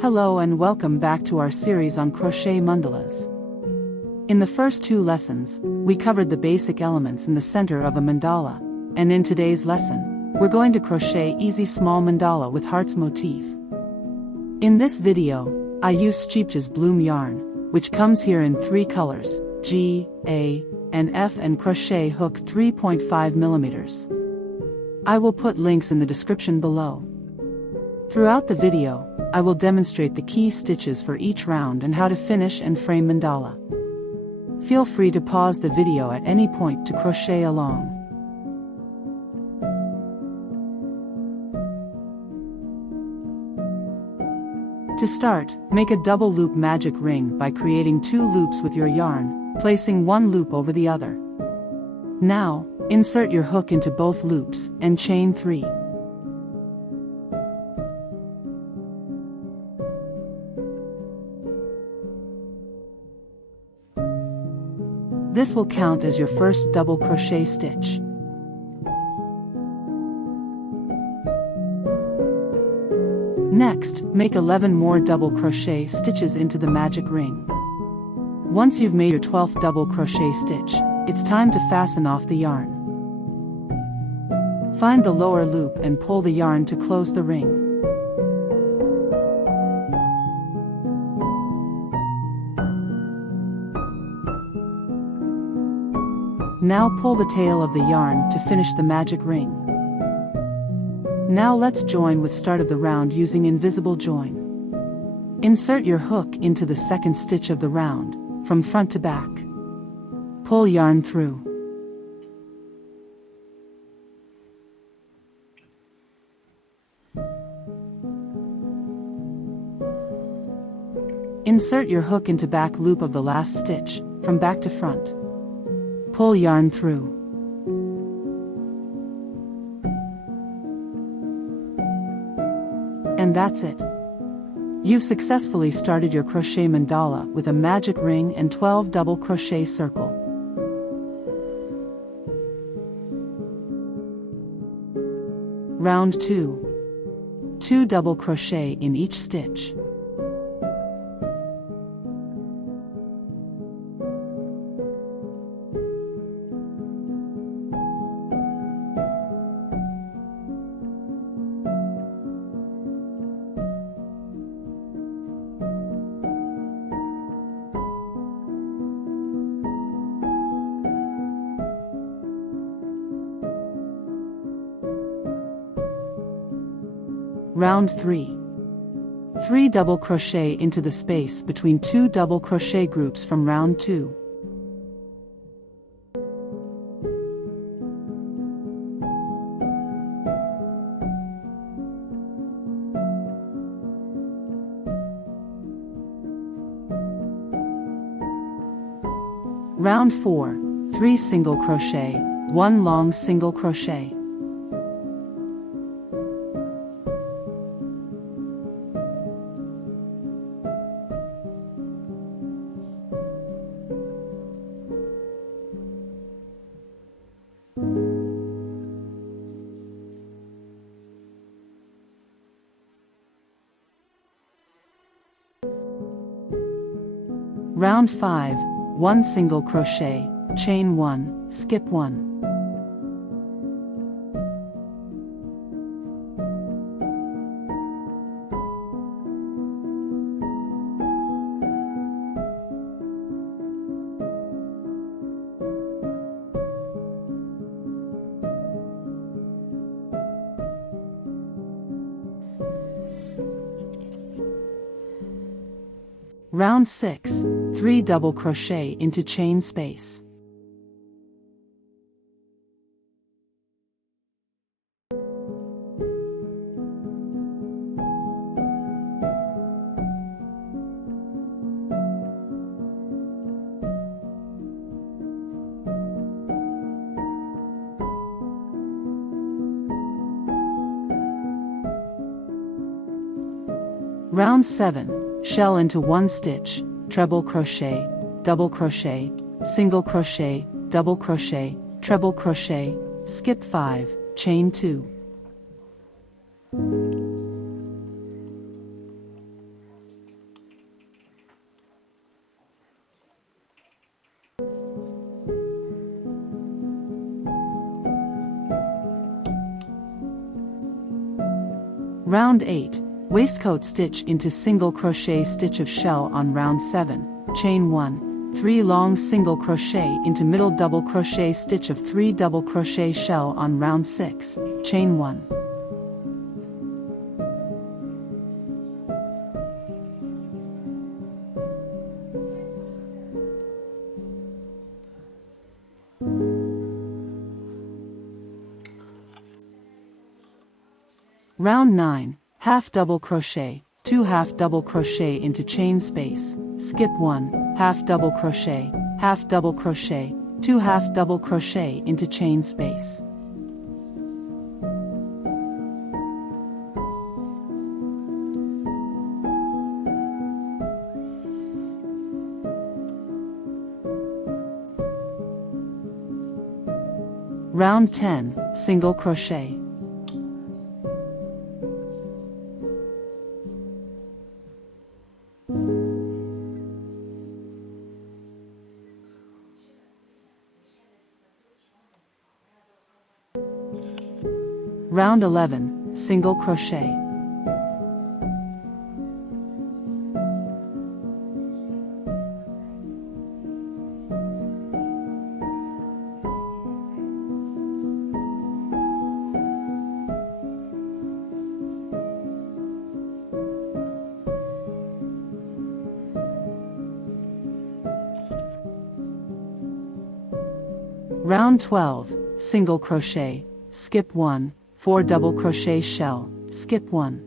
Hello and welcome back to our series on crochet mandalas. In the first two lessons, we covered the basic elements in the center of a mandala, and in today's lesson, we're going to crochet easy small mandala with hearts motif. In this video, I use Scheepjes bloom yarn, which comes here in 3 colors, G, A, and F, and crochet hook 3.5 millimeters. I will put links in the description below. Throughout the video, I will demonstrate the key stitches for each round and how to finish and frame mandala. Feel free to pause the video at any point to crochet along. To start, make a double loop magic ring by creating 2 loops with your yarn, placing 1 loop over the other. Now, insert your hook into both loops and chain 3. This will count as your first double crochet stitch. Next, make 11 more double crochet stitches into the magic ring. Once you've made your 12th double crochet stitch, it's time to fasten off the yarn. Find the lower loop and pull the yarn to close the ring. Now pull the tail of the yarn to finish the magic ring. Now let's join with start of the round using invisible join. Insert your hook into the second stitch of the round, from front to back. Pull yarn through. Insert your hook into back loop of the last stitch, from back to front. Pull yarn through. And that's it. You've successfully started your crochet mandala with a magic ring and 12 double crochet circle. Round 2. 2 double crochet in each stitch. Round 3. 3 double crochet into the space between 2 double crochet groups from round 2. Round 4. 3 single crochet, 1 long single crochet. Round 5, 1 single crochet, chain 1, skip 1. Round 6, 3 double crochet into chain space. Round 7, shell into 1 stitch, treble crochet, double crochet, single crochet, double crochet, treble crochet, skip 5, chain 2. Round 8. Waistcoat stitch into single crochet stitch of shell on round 7, chain 1, 3 long single crochet into middle double crochet stitch of 3 double crochet shell on round 6, chain 1. Round 9. Half double crochet, 2 half double crochet into chain space, skip 1, half double crochet, 2 half double crochet into chain space. Round 10. Single crochet. Round 11. Single crochet. Round 12. Single crochet, skip 1, 4 double crochet shell, skip 1.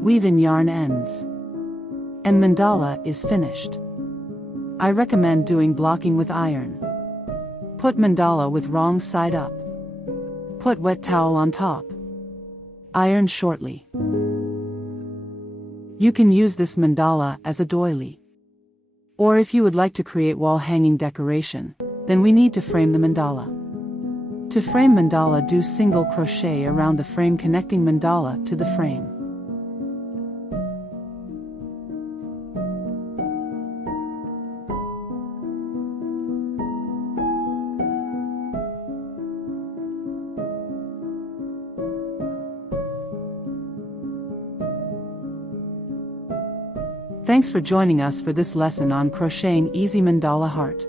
Weave-in yarn ends. And mandala is finished. I recommend doing blocking with iron. Put mandala with wrong side up. Put wet towel on top. Iron shortly. You can use this mandala as a doily. Or if you would like to create wall hanging decoration, then we need to frame the mandala. To frame mandala, do single crochet around the frame connecting mandala to the frame. Thanks for joining us for this lesson on crocheting easy mandala heart.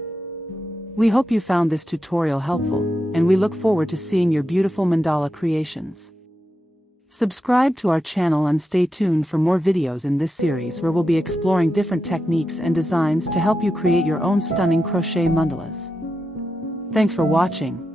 We hope you found this tutorial helpful, and we look forward to seeing your beautiful mandala creations. Subscribe to our channel and stay tuned for more videos in this series where we'll be exploring different techniques and designs to help you create your own stunning crochet mandalas. Thanks for watching.